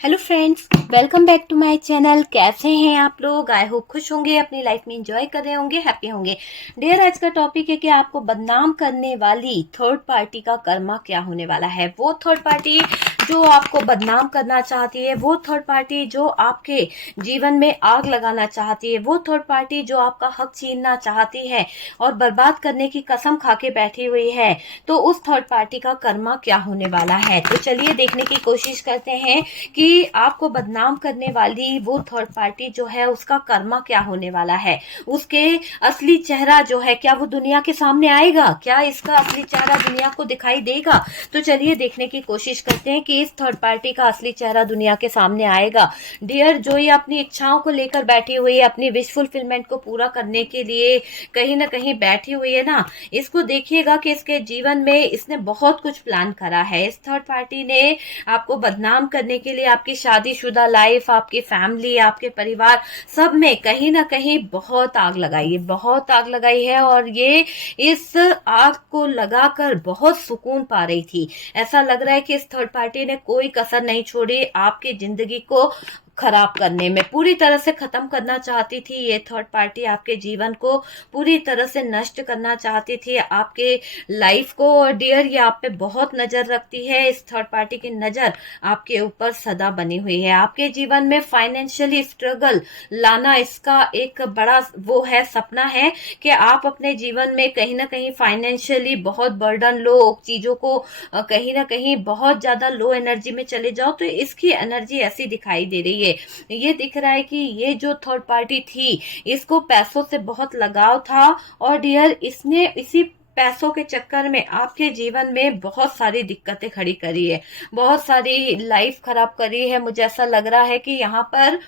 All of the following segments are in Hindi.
Hello friends, welcome back to my channel. कैसे हैं आप लोग? आई होप खुश होंगे, अपनी लाइफ में एंजॉय कर रहे होंगे, हैप्पी होंगे। डियर, आज का टॉपिक है कि आपको बदनाम करने वाली थर्ड पार्टी का कर्मा क्या होने वाला है। वो थर्ड पार्टी जो आपको बदनाम करना चाहती है, वो थर्ड पार्टी जो आपके जीवन में आग लगाना चाहती है, वो थर्ड पार्टी जो आपका हक छीनना चाहती है और बर्बाद करने की कसम खा के बैठी हुई है, तो उस थर्ड पार्टी का कर्मा क्या होने वाला है। तो चलिए देखने की कोशिश करते हैं कि आपको बदनाम करने वाली वो थर्ड पार्टी जो है उसका कर्मा क्या होने वाला है। उसके असली चेहरा जो है, क्या वो दुनिया के सामने आएगा? क्या इसका असली चेहरा दुनिया को दिखाई देगा? तो चलिए देखने की कोशिश करते हैं कि इस थर्ड पार्टी का असली चेहरा दुनिया के सामने आएगा। डियर, जो ये अपनी इच्छाओं को लेकर बैठी हुई है, अपनी विश फुलफिलमेंट को पूरा करने के लिए कहीं ना कहीं बैठी हुई है ना, इसको देखिएगा कि इसके जीवन में इसने बहुत कुछ प्लान करा है। इस थर्ड पार्टी ने आपको बदनाम करने के लिए आपकी शादीशुदा लाइफ, आपकी फैमिली, आपके परिवार, सब में कहीं ना कहीं बहुत आग लगाई है, बहुत आग लगाई है। और ये इस आग को लगाकर बहुत सुकून पा रही थी। ऐसा लग रहा है कि इस थर्ड पार्टी ने कोई कसर नहीं छोड़ी आपकी जिंदगी को खराब करने में। पूरी तरह से खत्म करना चाहती थी ये थर्ड पार्टी, आपके जीवन को पूरी तरह से नष्ट करना चाहती थी, आपके लाइफ को। और डियर, ये आप पे बहुत नजर रखती है। इस थर्ड पार्टी की नजर आपके ऊपर सदा बनी हुई है। आपके जीवन में फाइनेंशियली स्ट्रगल लाना इसका एक बड़ा वो है, सपना है कि आप अपने जीवन में कहीं ना कहीं फाइनेंशियली बहुत बर्डन लो, चीजों को कहीं ना कहीं बहुत ज्यादा लो एनर्जी में चले जाओ। तो इसकी एनर्जी ऐसी दिखाई दे रही है। ये दिख रहा है कि ये जो थर्ड पार्टी थी, इसको पैसों से बहुत लगाव था। और डियर, इसने इसी पैसों के चक्कर में आपके जीवन में बहुत सारी दिक्कतें खड़ी करी है, बहुत सारी लाइफ खराब करी है। मुझे ऐसा लग रहा है कि यहाँ पर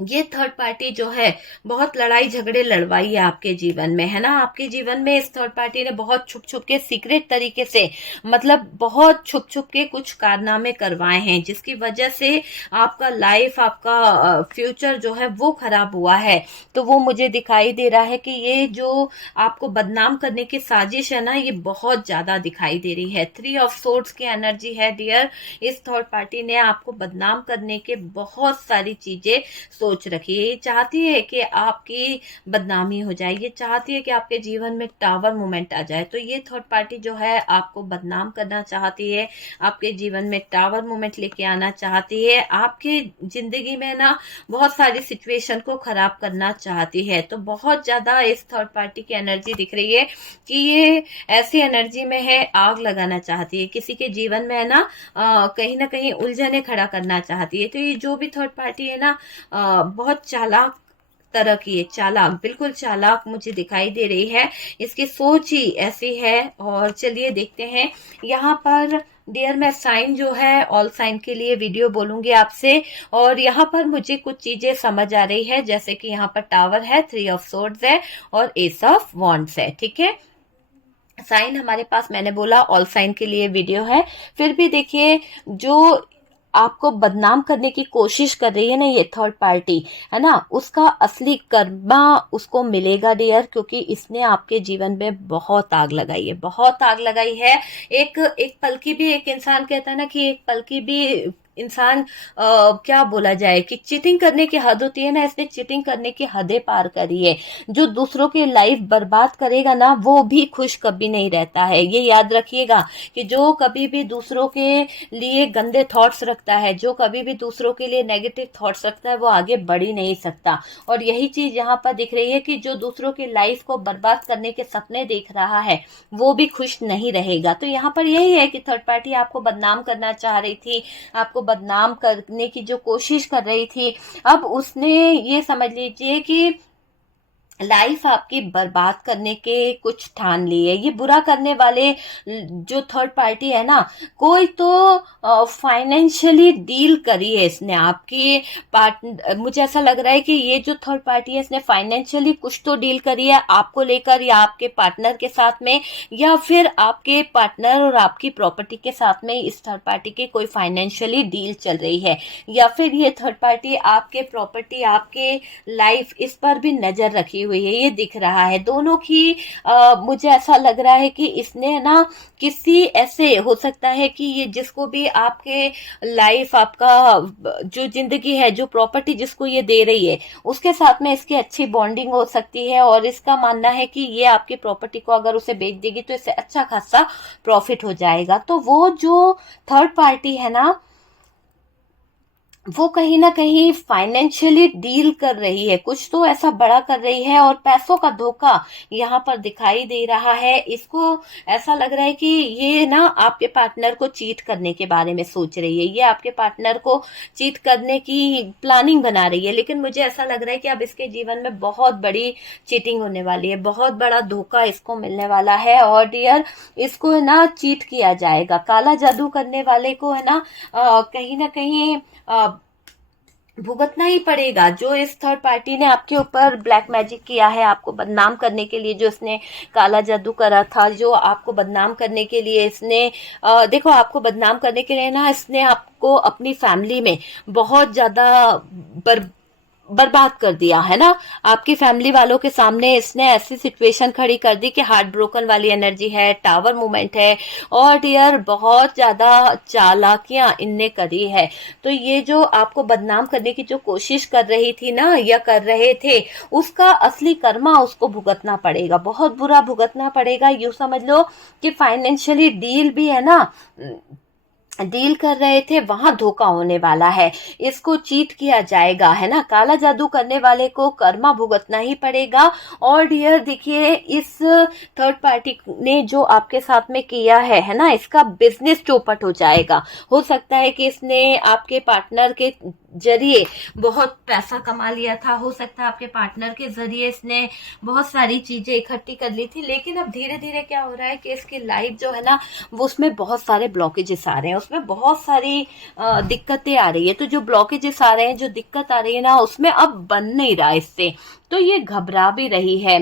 ये थर्ड पार्टी जो है बहुत लड़ाई झगड़े लड़वाई है आपके जीवन में, है ना। आपके जीवन में इस थर्ड पार्टी ने बहुत छुप छुप के, सीक्रेट तरीके से, मतलब बहुत छुप छुप के कुछ कारनामे करवाए हैं, जिसकी वजह से आपका लाइफ, आपका फ्यूचर जो है वो खराब हुआ है। तो वो मुझे दिखाई दे रहा है कि ये जो आपको बदनाम करने की साजिश है ना, ये बहुत ज्यादा दिखाई दे रही है। 3 ऑफ सोर्ड्स की एनर्जी है डियर। इस थर्ड पार्टी ने आपको बदनाम करने के बहुत सारी चीजें सोच रखी है। ये चाहती है कि आपकी बदनामी हो जाए, ये चाहती है कि आपके जीवन में टावर मोमेंट आ जाए। तो ये थर्ड पार्टी जो है आपको बदनाम करना चाहती है, आपके जीवन में टावर मोमेंट लेके आना चाहती है, आपकी जिंदगी में ना बहुत सारी सिचुएशन को खराब करना चाहती है। तो बहुत ज्यादा इस थर्ड पार्टी की एनर्जी दिख रही है कि ये ऐसी एनर्जी में है, आग लगाना चाहती है, किसी के जीवन में है ना कहीं ना कहीं उलझने खड़ा करना चाहती है। तो ये जो भी थर्ड पार्टी है ना, बहुत चालाक तरह की है, चालाक, बिल्कुल चालाक मुझे दिखाई दे रही है। इसकी सोच ही ऐसी है। और चलिए देखते हैं यहाँ पर। डियर, मैं साइन जो है, ऑल साइन के लिए वीडियो बोलूंगी आपसे। और यहाँ पर मुझे कुछ चीजें समझ आ रही है, जैसे कि यहाँ पर टावर है, 3 ऑफ सोर्ड्स है और एस ऑफ वॉन्ड्स है। ठीक है, साइन हमारे पास, मैंने बोला ऑल साइन के लिए वीडियो है। फिर भी देखिए, जो आपको बदनाम करने की कोशिश कर रही है ना ये थर्ड पार्टी, है ना, उसका असली कर्मा उसको मिलेगा डियर, क्योंकि इसने आपके जीवन में बहुत आग लगाई है, बहुत आग लगाई है। एक एक पल की भी, एक इंसान कहता है ना कि एक पल की भी इंसान क्या बोला जाए कि चीटिंग करने की हद होती है ना, इसने चीटिंग करने की हदें पार करी है। जो दूसरों की लाइफ बर्बाद करेगा ना, वो भी खुश कभी नहीं रहता है। ये याद रखिएगा कि जो कभी भी दूसरों के लिए गंदे थॉट्स रखता है, जो कभी भी दूसरों के लिए नेगेटिव थॉट्स रखता है, वो आगे बढ़ ही नहीं सकता। और यही चीज यहाँ पर दिख रही है कि जो दूसरों की लाइफ को बर्बाद करने के सपने देख रहा है, वो भी खुश नहीं रहेगा। तो यहाँ पर यही है कि थर्ड पार्टी आपको बदनाम करना चाह रही थी, आपको बदनाम करने की जो कोशिश कर रही थी, अब उसने, ये समझ लीजिए कि लाइफ आपकी बर्बाद करने के कुछ ठान लिए। ये बुरा करने वाले जो थर्ड पार्टी है ना, कोई तो फाइनेंशियली डील करी है इसने आपकी पार्ट। मुझे ऐसा लग रहा है कि ये जो थर्ड पार्टी है, इसने फाइनेंशियली कुछ तो डील करी है आपको लेकर, या आपके पार्टनर के साथ में, या फिर आपके पार्टनर और आपकी प्रॉपर्टी के साथ में इस थर्ड पार्टी की कोई फाइनेंशियली डील चल रही है। या फिर ये थर्ड पार्टी आपके प्रॉपर्टी, आपके लाइफ, इस पर भी नजर रखी हुई है, ये दिख रहा है दोनों की। मुझे ऐसा लग रहा है कि इसने ना किसी ऐसे, हो सकता है कि ये जिसको भी आपके लाइफ, आपका जो जिंदगी है, जो प्रॉपर्टी जिसको ये दे रही है, उसके साथ में इसकी अच्छी बॉन्डिंग हो सकती है, और इसका मानना है कि ये आपकी प्रॉपर्टी को अगर उसे बेच देगी तो इससे अच्छा खासा प्रॉफिट हो जाएगा। तो वो जो थर्ड पार्टी है ना, वो कहीं ना कहीं फाइनेंशियली डील कर रही है, कुछ तो ऐसा बड़ा कर रही है, और पैसों का धोखा यहाँ पर दिखाई दे रहा है। इसको ऐसा लग रहा है कि ये ना आपके पार्टनर को चीट करने के बारे में सोच रही है, ये आपके पार्टनर को चीट करने की प्लानिंग बना रही है। लेकिन मुझे ऐसा लग रहा है कि अब इसके जीवन में बहुत बड़ी चीटिंग होने वाली है, बहुत बड़ा धोखा इसको मिलने वाला है। और डियर, इसको है ना चीट किया जाएगा, काला जादू करने वाले को है ना कहीं ना कहीं भुगतना ही पड़ेगा। जो इस थर्ड पार्टी ने आपके ऊपर ब्लैक मैजिक किया है, आपको बदनाम करने के लिए, जो इसने काला जादू करा था, जो आपको बदनाम करने के लिए इसने देखो, आपको बदनाम करने के लिए ना इसने आपको अपनी फैमिली में बहुत ज्यादा बर्बाद कर दिया है ना। आपकी फैमिली वालों के सामने इसने ऐसी सिचुएशन खड़ी कर दी कि हार्ट ब्रोकन वाली एनर्जी है, टावर मूवमेंट है, और डियर बहुत ज्यादा चालाकियां इनने करी है। तो ये जो आपको बदनाम करने की जो कोशिश कर रही थी ना, या कर रहे थे, उसका असली कर्मा उसको भुगतना पड़ेगा, बहुत बुरा भुगतना पड़ेगा। यूं समझ लो कि फाइनेंशियली डील भी है ना, डील कर रहे थे, वहां धोखा होने वाला है, इसको चीट किया जाएगा, है ना। काला जादू करने वाले को कर्मा भुगतना ही पड़ेगा। और डियर देखिए, इस थर्ड पार्टी ने जो आपके साथ में किया है ना, इसका बिजनेस चौपट हो जाएगा। हो सकता है कि इसने आपके पार्टनर के जरिए बहुत पैसा कमा लिया था, हो सकता है आपके पार्टनर के जरिए इसने बहुत सारी चीजें इकट्ठी कर ली थी। लेकिन अब धीरे धीरे क्या हो रहा है कि इसकी लाइफ जो है ना, वो उसमें बहुत सारे ब्लॉकेजेस आ रहे हैं, उसमें बहुत सारी दिक्कतें आ रही है। तो जो ब्लॉकेजेस आ रहे हैं, जो दिक्कत आ रही है ना, उसमें अब बन नहीं रहा इससे, तो ये घबरा भी रही है।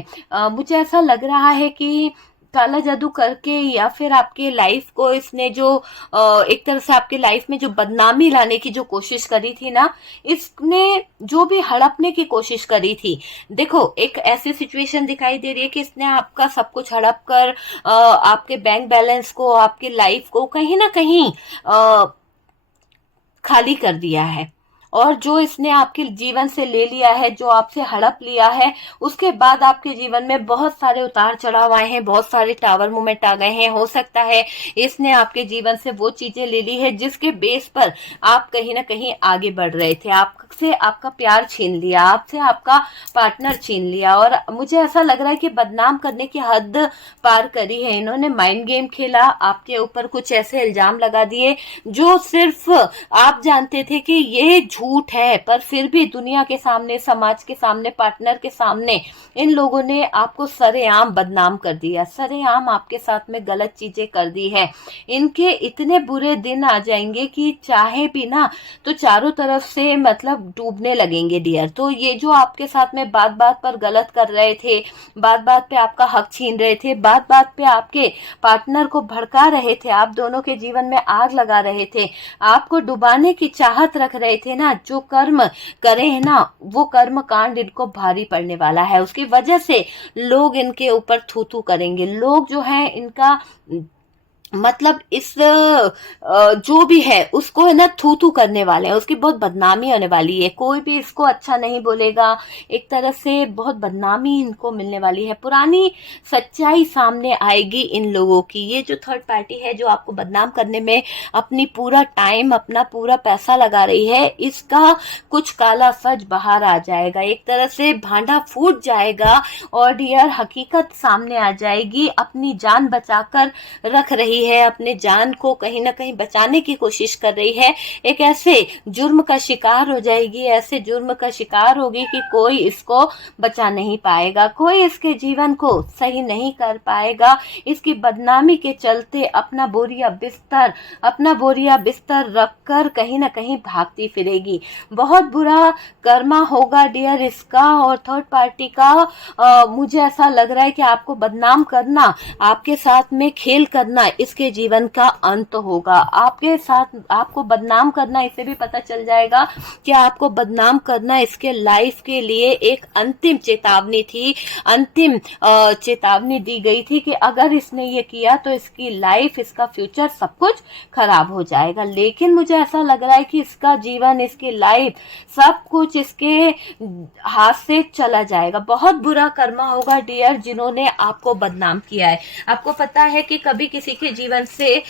मुझे ऐसा लग रहा है कि काला जादू करके, या फिर आपके लाइफ को इसने जो एक तरह से आपके लाइफ में जो बदनामी लाने की जो कोशिश करी थी ना, इसने जो भी हड़पने की कोशिश करी थी। देखो, एक ऐसी सिचुएशन दिखाई दे रही है कि इसने आपका सब कुछ हड़प कर आपके बैंक बैलेंस को, आपके लाइफ को कहीं ना कहीं खाली कर दिया है। और जो इसने आपके जीवन से ले लिया है, जो आपसे हड़प लिया है, उसके बाद आपके जीवन में बहुत सारे उतार चढ़ाव आए हैं, बहुत सारे टावर मूवमेंट आ गए हैं। हो सकता है इसने आपके जीवन से वो चीजें ले ली है जिसके बेस पर आप कहीं ना कहीं आगे बढ़ रहे थे, आपसे आपका प्यार छीन लिया, आपसे आपका पार्टनर छीन लिया। और मुझे ऐसा लग रहा है कि बदनाम करने की हद पार करी है इन्होंने, माइंड गेम खेला, आपके ऊपर कुछ ऐसे इल्जाम लगा दिए जो सिर्फ आप जानते थे कि ये झूठ है, पर फिर भी दुनिया के सामने, समाज के सामने, पार्टनर के सामने इन लोगों ने आपको सरेआम बदनाम कर दिया, सरेआम आपके साथ में गलत चीजें कर दी है। इनके इतने बुरे दिन आ जाएंगे कि चाहे भी ना तो चारों तरफ से मतलब डूबने लगेंगे डियर। तो ये जो आपके साथ में बात बात पर गलत कर रहे थे, बात बात पे आपका हक छीन रहे थे, बात बात पे आपके पार्टनर को भड़का रहे थे, आप दोनों के जीवन में आग लगा रहे थे, आपको डुबाने की चाहत रख रहे थे ना, जो कर्म करे है ना, वो कर्म कांड इनको भारी पड़ने वाला है। उसकी वजह से लोग इनके ऊपर थू थू करेंगे, लोग जो है इनका मतलब इस जो भी है उसको है ना थू थू करने वाले हैं, उसकी बहुत बदनामी होने वाली है, कोई भी इसको अच्छा नहीं बोलेगा, एक तरह से बहुत बदनामी इनको मिलने वाली है, पुरानी सच्चाई सामने आएगी इन लोगों की। ये जो थर्ड पार्टी है जो आपको बदनाम करने में अपनी पूरा टाइम, अपना पूरा पैसा लगा रही है, इसका कुछ काला सच बाहर आ जाएगा, एक तरह से भांडा फूट जाएगा और डियर हकीकत सामने आ जाएगी। अपनी जान बचाकर रख रही है, अपने जान को कहीं ना कहीं बचाने की कोशिश कर रही है, एक ऐसे जुर्म का शिकार हो जाएगी, ऐसे जुर्म का शिकार होगी कि कोई इसको बचा नहीं पाएगा, कोई इसके जीवन को सही नहीं कर पाएगा। इसकी बदनामी के चलते अपना बोरिया बिस्तर रखकर कहीं ना कहीं भागती फिरेगी। बहुत बुरा कर्मा होगा डियर इसका और थर्ड पार्टी का। मुझे ऐसा लग रहा है कि आपको बदनाम करना, आपके साथ में खेल करना, इस इसके जीवन का अंत होगा। आपके साथ आपको बदनाम करना, इससे भी पता चल जाएगा कि आपको बदनाम करना इसके लाइफ के लिए एक अंतिम चेतावनी थी, अंतिम चेतावनी दी गई थी कि अगर इसने ये किया तो इसकी लाइफ, इसका फ्यूचर सब कुछ खराब हो जाएगा। लेकिन मुझे ऐसा लग रहा है कि इसका जीवन, इसकी लाइफ, सब कुछ इसके हाथ से चला जाएगा। बहुत बुरा कर्मा होगा डियर जिन्होंने आपको बदनाम किया है। आपको पता है कि कभी किसी के जीवन से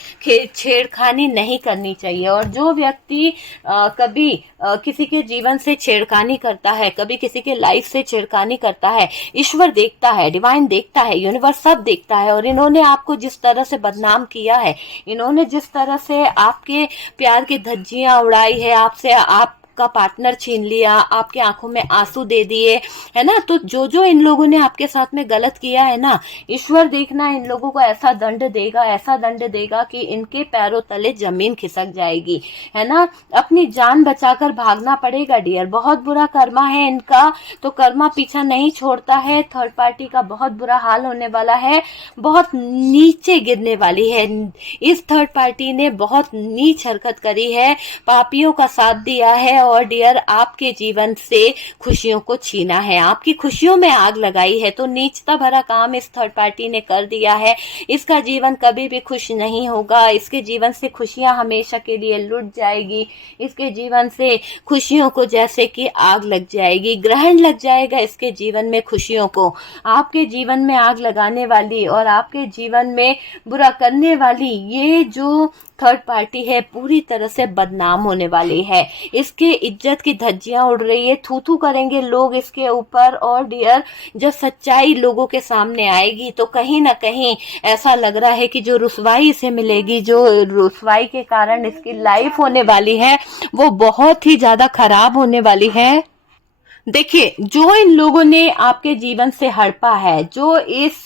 छेड़खानी नहीं करनी चाहिए, और जो व्यक्ति कभी किसी के जीवन से छेड़खानी करता है, कभी किसी के लाइफ से छेड़खानी करता है, ईश्वर देखता है, डिवाइन देखता है, यूनिवर्स सब देखता है। और इन्होंने आपको जिस तरह से बदनाम किया है, इन्होंने जिस तरह से आपके प्यार की धज्जियां उड़ाई है, आपसे आपका पार्टनर छीन लिया, आपके आंखों में आंसू दे दिए, है ना। तो जो जो इन लोगों ने आपके साथ में गलत किया है ना, ईश्वर देखना इन लोगों को ऐसा दंड देगा, ऐसा दंड देगा कि इनके पैरों तले जमीन खिसक जाएगी, है ना। अपनी जान बचाकर भागना पड़ेगा डियर। बहुत बुरा कर्मा है इनका, तो कर्मा पीछा नहीं छोड़ता है। थर्ड पार्टी का बहुत बुरा हाल होने वाला है, बहुत नीचे गिरने वाली है। इस थर्ड पार्टी ने बहुत नीच हरकत करी है, पापियों का साथ दिया है, और डियर आपके जीवन से खुशियों को छीना है, आपकी खुशियों में आग लगाई है। तो नीचता भरा काम इस थर्ड पार्टी ने कर दिया है। इसका जीवन कभी भी खुश नहीं होगा, इसके जीवन से खुशियां हमेशा के लिए लुट जाएगी, इसके जीवन से खुशियों को जैसे कि आग लग जाएगी, ग्रहण लग जाएगा इसके जीवन में खुशियों को। आपके जीवन में आग लगाने वाली और आपके जीवन में बुरा करने वाली ये जो थर्ड पार्टी है, पूरी तरह से बदनाम होने वाली है। इसके इज्जत की धज्जियां उड़ रही है, थू थू करेंगे लोग इसके ऊपर। और डियर जब सच्चाई लोगों के सामने आएगी तो कहीं ना कहीं ऐसा लग रहा है कि जो रुसवाई इसे मिलेगी, जो रुसवाई के कारण इसकी लाइफ होने वाली है, वो बहुत ही ज्यादा खराब होने वाली है। देखिए, जो इन लोगों ने आपके जीवन से हड़पा है, जो इस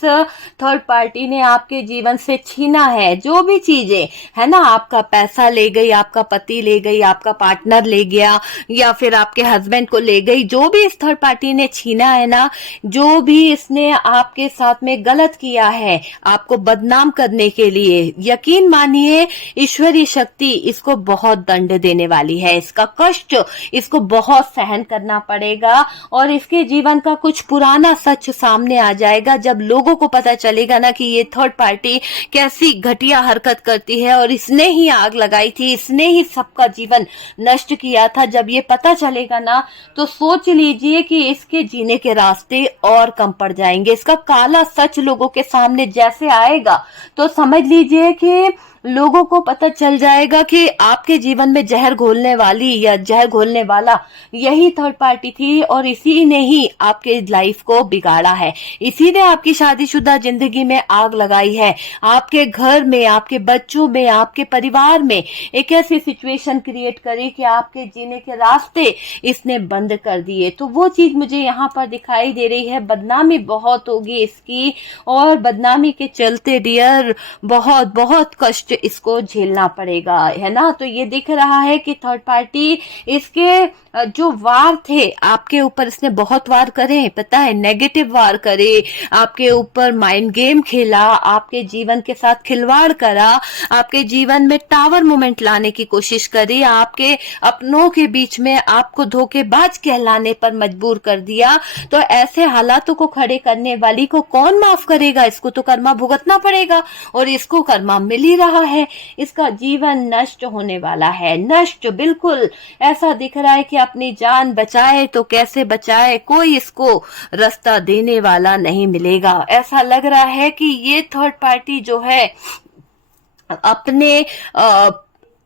थर्ड पार्टी ने आपके जीवन से छीना है, जो भी चीजें है ना, आपका पैसा ले गई, आपका पति ले गई, आपका पार्टनर ले गया, या फिर आपके हस्बैंड को ले गई, जो भी इस थर्ड पार्टी ने छीना है ना, जो भी इसने आपके साथ में गलत किया है आपको बदनाम करने के लिए, यकीन मानिए ईश्वरीय शक्ति इसको बहुत दंड देने वाली है। इसका कष्ट इसको बहुत सहन करना पड़ेगा, और इसके जीवन का कुछ पुराना सच सामने आ जाएगा जब लोगों को पता चलेगा ना कि ये थर्ड पार्टी कैसी घटिया हरकत करती है, और इसने ही आग लगाई थी, इसने ही सबका जीवन नष्ट किया था। जब ये पता चलेगा ना, तो सोच लीजिए कि इसके जीने के रास्ते और कम पड़ जाएंगे। इसका काला सच लोगों के सामने जैसे आएगा, तो समझ लीजिए कि लोगों को पता चल जाएगा कि आपके जीवन में जहर घोलने वाली या जहर घोलने वाला यही थर्ड पार्टी थी, और इसी ने ही आपके लाइफ को बिगाड़ा है, इसी ने आपकी शादीशुदा जिंदगी में आग लगाई है, आपके घर में, आपके बच्चों में, आपके परिवार में एक ऐसी सिचुएशन क्रिएट करी कि आपके जीने के रास्ते इसने बंद कर दिए। तो वो चीज मुझे यहाँ पर दिखाई दे रही है। बदनामी बहुत होगी इसकी, और बदनामी के चलते डियर बहुत बहुत कष्ट इसको झेलना पड़ेगा, है ना। तो ये दिख रहा है कि थर्ड पार्टी इसके जो वार थे आपके ऊपर, इसने बहुत वार करे, पता है, नेगेटिव वार करे, आपके ऊपर माइंड गेम खेला, आपके जीवन के साथ खिलवाड़ करा, आपके जीवन में टावर मोमेंट लाने की कोशिश करी, आपके अपनों के बीच में आपको धोखेबाज कहलाने पर मजबूर कर दिया। तो ऐसे हालातों को खड़े करने वाली को कौन माफ करेगा? इसको तो कर्मा भुगतना पड़ेगा, और इसको कर्मा मिल ही रहा है। इसका जीवन नष्ट होने वाला है, नष्ट बिल्कुल। ऐसा दिख रहा है कि अपनी जान बचाए तो कैसे बचाए, कोई इसको रास्ता देने वाला नहीं मिलेगा। ऐसा लग रहा है कि ये थर्ड पार्टी जो है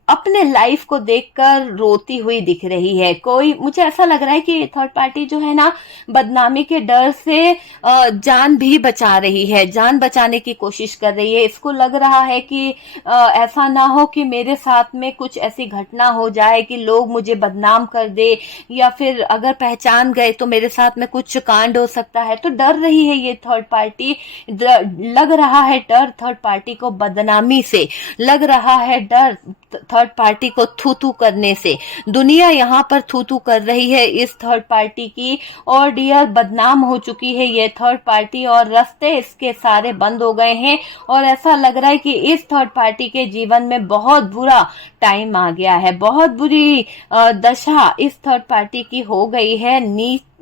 अपने लाइफ को देखकर रोती हुई दिख रही है। कोई, मुझे ऐसा लग रहा है कि थर्ड पार्टी जो है ना, बदनामी के डर से जान भी बचा रही है, जान बचाने की कोशिश कर रही है। इसको लग रहा है कि ऐसा ना हो कि मेरे साथ में कुछ ऐसी घटना हो जाए कि लोग मुझे बदनाम कर दे, या फिर अगर पहचान गए तो मेरे साथ में कुछ कांड हो सकता है। तो डर रही है ये थर्ड पार्टी, लग रहा है डर थर्ड पार्टी को बदनामी से, लग रहा है डर थर्ड थर्ड पार्टी को थू थू करने से। दुनिया यहाँ पर थू थू कर रही है इस थर्ड पार्टी की, और डियर बदनाम हो चुकी है ये थर्ड पार्टी, और रास्ते इसके सारे बंद हो गए हैं। और ऐसा लग रहा है कि इस थर्ड पार्टी के जीवन में बहुत बुरा टाइम आ गया है, बहुत बुरी दशा इस थर्ड पार्टी की हो गई है,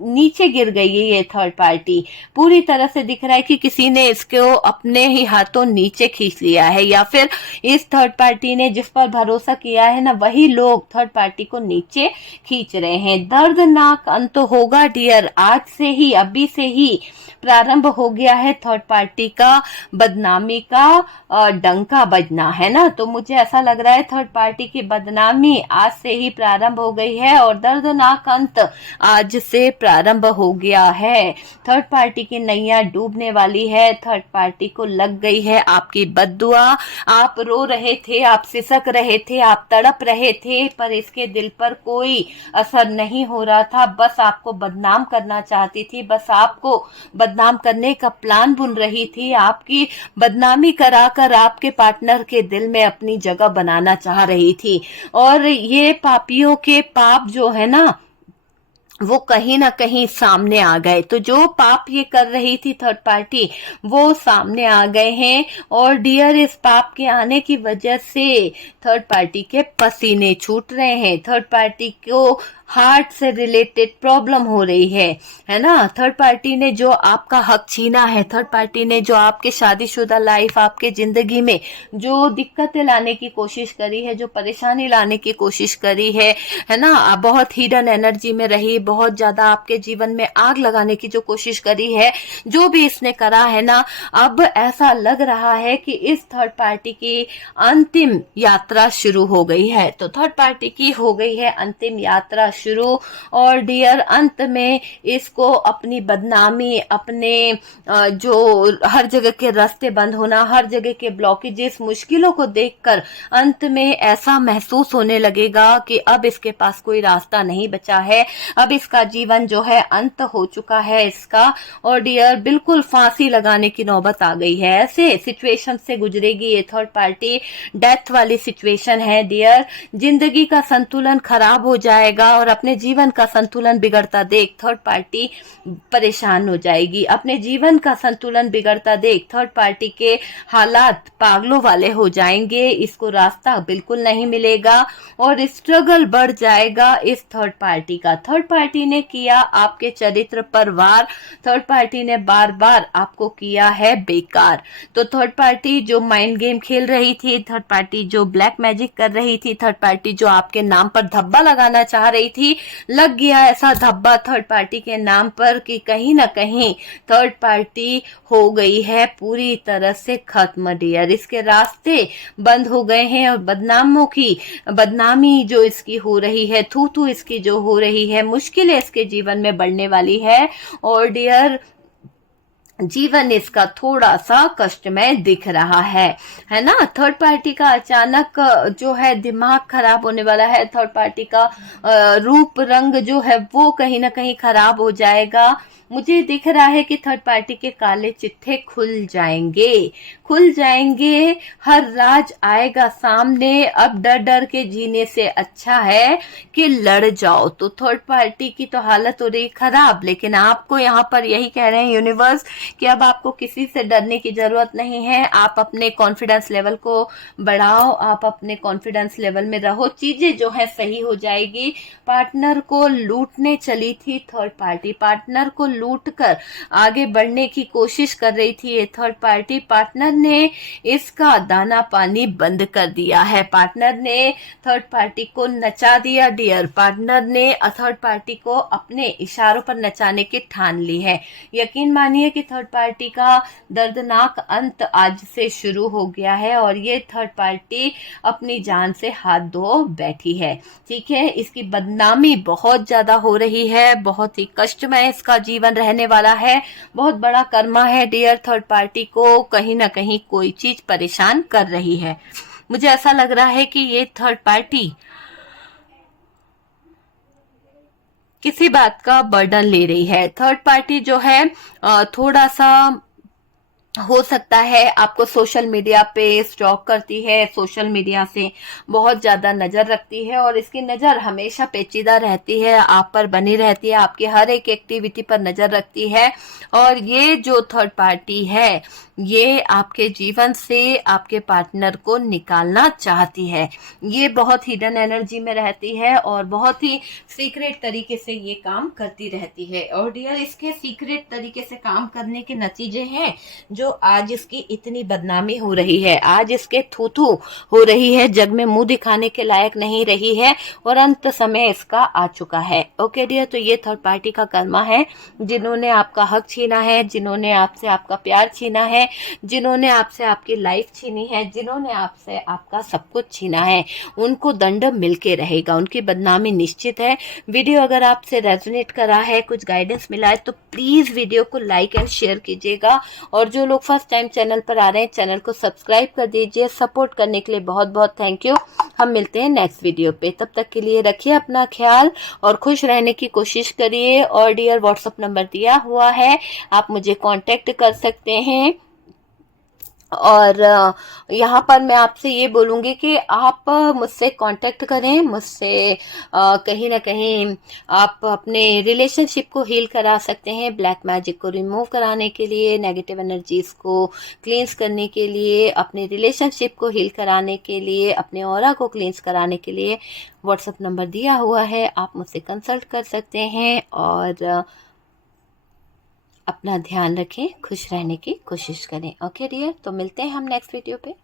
नीचे गिर गई है ये थर्ड पार्टी। पूरी तरह से दिख रहा है कि किसी ने इसको अपने ही हाथों नीचे खींच लिया है, या फिर इस थर्ड पार्टी ने जिस पर भरोसा किया है ना, वही लोग थर्ड पार्टी को नीचे खींच रहे हैं। दर्दनाक अंत होगा डियर, आज से ही, अभी से ही प्रारंभ हो गया है थर्ड पार्टी का बदनामी का डंका बजना, है ना। तो मुझे ऐसा लग रहा है थर्ड पार्टी की बदनामी आज से ही प्रारंभ हो गई है, और दर्दनाक अंत आज से प्रारंभ हो गया है। थर्ड पार्टी की नैया डूबने वाली है, थर्ड पार्टी को लग गई है आपकी बद्दुआ। आप रो रहे थे, आप सिसक रहे थे, आप तड़प रहे थे, पर इसके दिल पर कोई असर नहीं हो रहा था। बस आपको बदनाम करना चाहती थी, बस आपको बदनाम करने का प्लान बुन रही थी, आपकी बदनामी कराकर आपके पार्टनर के दिल में अपनी जगह बनाना चाह रही थी। और ये पापियों के पाप जो है ना, वो कहीं ना कहीं सामने आ गए। तो जो पाप ये कर रही थी थर्ड पार्टी, वो सामने आ गए हैं। और डियर, इस पाप के आने की वजह से थर्ड पार्टी के पसीने छूट रहे हैं, थर्ड पार्टी को हार्ट से रिलेटेड प्रॉब्लम हो रही है ना। थर्ड पार्टी ने जो आपका हक छीना है, थर्ड पार्टी ने जो आपके शादीशुदा लाइफ, आपके जिंदगी में जो दिक्कतें लाने की कोशिश करी है, जो परेशानी लाने की कोशिश करी है ना, बहुत हिडन एनर्जी में रही, बहुत ज्यादा आपके जीवन में आग लगाने की जो कोशिश करी है, जो भी इसने करा है ना, अब ऐसा लग रहा है कि इस थर्ड पार्टी की अंतिम यात्रा शुरू हो गई है। तो थर्ड पार्टी की हो गई है अंतिम यात्रा शुरू, और डियर अंत में इसको अपनी बदनामी, अपने जो हर जगह के रास्ते बंद होना, हर जगह के ब्लॉकेजेस, मुश्किलों को देखकर अंत में ऐसा महसूस होने लगेगा कि अब इसके पास कोई रास्ता नहीं बचा है, अब इसका जीवन जो है अंत हो चुका है इसका। और डियर बिल्कुल फांसी लगाने की नौबत आ गई है, ऐसे सिचुएशन से गुजरेगी ये थर्ड पार्टी, डेथ वाली सिचुएशन है डियर। जिंदगी का संतुलन खराब हो जाएगा, और अपने जीवन का संतुलन बिगड़ता देख थर्ड पार्टी परेशान हो जाएगी। अपने जीवन का संतुलन बिगड़ता देख थर्ड पार्टी के हालात पागलों वाले हो जाएंगे, इसको रास्ता बिल्कुल नहीं मिलेगा, और स्ट्रगल बढ़ जाएगा इस थर्ड पार्टी का। थर्ड पार्टी ने किया आपके चरित्र पर वार, थर्ड पार्टी ने बार बार आपको किया है बेकार। तो थर्ड पार्टी जो माइंड गेम खेल रही थी, थर्ड पार्टी जो ब्लैक मैजिक कर रही थी, थर्ड पार्टी जो आपके नाम पर धब्बा लगाना चाह रही थी, लग गया ऐसा धब्बा थर्ड पार्टी के नाम पर कि कहीं ना कहीं थर्ड पार्टी हो गई है पूरी तरह से खत्म डियर। इसके रास्ते बंद हो गए हैं, और बदनामी जो इसकी हो रही है, थू थू इसकी जो हो रही है, मुश्किलें इसके जीवन में बढ़ने वाली है। और डियर जीवन इसका थोड़ा सा कष्टमय दिख रहा है ना। थर्ड पार्टी का अचानक जो है दिमाग खराब होने वाला है, थर्ड पार्टी का रूप रंग जो है वो कहीं ना कहीं खराब हो जाएगा। मुझे दिख रहा है कि थर्ड पार्टी के काले चिट्ठे खुल जाएंगे, हर राज आएगा सामने। अब डर डर के जीने से अच्छा है कि लड़ जाओ। तो थर्ड पार्टी की तो हालत हो रही खराब, लेकिन आपको यहाँ पर यही कह रहे हैं यूनिवर्स कि अब आपको किसी से डरने की जरूरत नहीं है। आप अपने कॉन्फिडेंस लेवल को बढ़ाओ, आप अपने कॉन्फिडेंस लेवल में रहो, चीजें जो है सही हो जाएगी। पार्टनर को लूटने चली थी थर्ड पार्टी, पार्टनर को लूटकर आगे बढ़ने की कोशिश कर रही थी ये थर्ड पार्टी। पार्टनर ने इसका दाना पानी बंद कर दिया है, पार्टनर ने थर्ड पार्टी को नचा दिया डियर। पार्टनर ने थर्ड पार्टी को अपने इशारों पर नचाने की ठान ली है। यकीन मानिए कि थर्ड पार्टी का दर्दनाक अंत आज से शुरू हो गया है, और ये थर्ड पार्टी अपनी जान से हाथ धो बैठी है। ठीक है, इसकी बदनामी बहुत ज्यादा हो रही है, बहुत ही कष्टमय इसका जीवन रहने वाला है, बहुत बड़ा कर्मा है डियर। थर्ड पार्टी को कहीं ना कहीं कोई चीज परेशान कर रही है। मुझे ऐसा लग रहा है कि ये थर्ड पार्टी किसी बात का बर्डन ले रही है। थर्ड पार्टी जो है थोड़ा सा हो सकता है आपको सोशल मीडिया पे स्टॉक करती है, सोशल मीडिया से बहुत ज़्यादा नज़र रखती है और इसकी नज़र हमेशा पेचीदा रहती है, आप पर बनी रहती है, आपकी हर एक एक्टिविटी पर नज़र रखती है। और ये जो थर्ड पार्टी है, ये आपके जीवन से आपके पार्टनर को निकालना चाहती है। ये बहुत हिडन एनर्जी में रहती है और बहुत ही सीक्रेट तरीके से ये काम करती रहती है। और डियर, इसके सीक्रेट तरीके से काम करने के नतीजे हैं जो आज इसकी इतनी बदनामी हो रही है, आज इसके थू थू हो रही है, जग में मुंह दिखाने के लायक नहीं रही है और अंत समय इसका आ चुका है। ओके डियर, तो ये थर्ड पार्टी का कर्मा है, जिन्होंने आपका हक छीना है, जिन्होंने आपसे आपका प्यार छीना है, जिन्होंने आपसे आपकी लाइफ छीनी है, जिन्होंने आपसे आपका सब कुछ छीना है, उनको दंड मिलके रहेगा, उनकी बदनामी निश्चित है। वीडियो अगर आपसे रेजोनेट करा है, कुछ गाइडेंस मिला है, तो प्लीज वीडियो को लाइक एंड शेयर कीजिएगा। और जो लोग फर्स्ट टाइम चैनल पर आ रहे हैं, चैनल को सब्सक्राइब कर दीजिए। सपोर्ट करने के लिए बहुत बहुत थैंक यू। हम मिलते हैं नेक्स्ट वीडियो पे, तब तक के लिए रखिए अपना ख्याल और खुश रहने की कोशिश करिए। और डियर, व्हाट्सएप नंबर दिया हुआ है, आप मुझे कांटेक्ट कर सकते हैं। और यहाँ पर मैं आपसे ये बोलूँगी कि आप मुझसे कांटेक्ट करें, मुझसे कहीं ना कहीं आप अपने रिलेशनशिप को हील करा सकते हैं, ब्लैक मैजिक को रिमूव कराने के लिए, नेगेटिव एनर्जीज को क्लींस करने के लिए, अपने रिलेशनशिप को हील कराने के लिए, अपने ऑरा को क्लींस कराने के लिए व्हाट्सएप नंबर दिया हुआ है, आप मुझसे कंसल्ट कर सकते हैं। और अपना ध्यान रखें, खुश रहने की कोशिश करें। ओके डियर, तो मिलते हैं हम नेक्स्ट वीडियो पे।